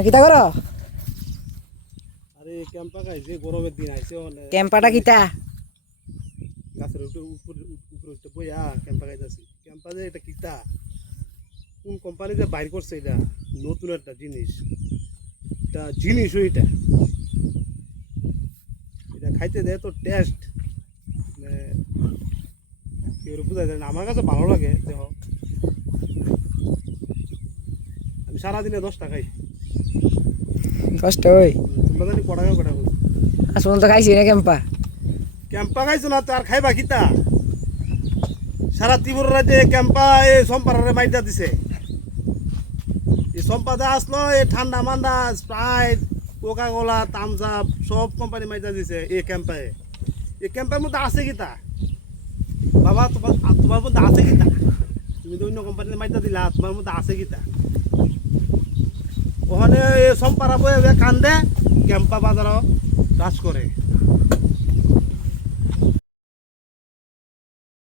মানে কিতা করো? আরে ক্যাম্পা খাইছে গরমের দিন আইছে মানে ক্যাম্পাটা কিতা? গাছের উপরে উঠতে বইয়া ক্যাম্পা খাইতেছি। ক্যাম্পা যে এটা কিতা কোন কোম্পানি যে বাইর করছে এটা নতুন একটা জিনিস, এটা জিনিসও এটা এটা খাইতে দেয় তো টেস্ট মানে কেউ বোঝা যায় না। আমার কাছে ভালো লাগে দেখো, আমি সারাদিনে 10টা খাই। কষ্ট হই তোমরা জানি কটা খাও কটা খাও? আসল তো খাইছি না ক্যাম্পা। ক্যাম্পা খাইছো না তো আর খাইবা কিতা? সারা ত্রিপুরা রাজ্যে ক্যাম্পা এ সম্পারে মাইটা দিছে। এই সম্পাদা আসলো এই ঠান্ডা মান্ডা Sprite Coca Cola Thums Up সব কোম্পানি মাইটা দিছে এই ক্যাম্পায়। এই ক্যাম্পের মধ্যে আছে কিতা বাবা? তোমার মধ্যে আছে কিতা? তুমি তো অন্য কোম্পানিতে মাইটা দিলা, তোমার মধ্যে আছে কিতা? ওখানে সম্পারা বয়ে কান্দে ক্যাম্পা বাজারও কাজ করে।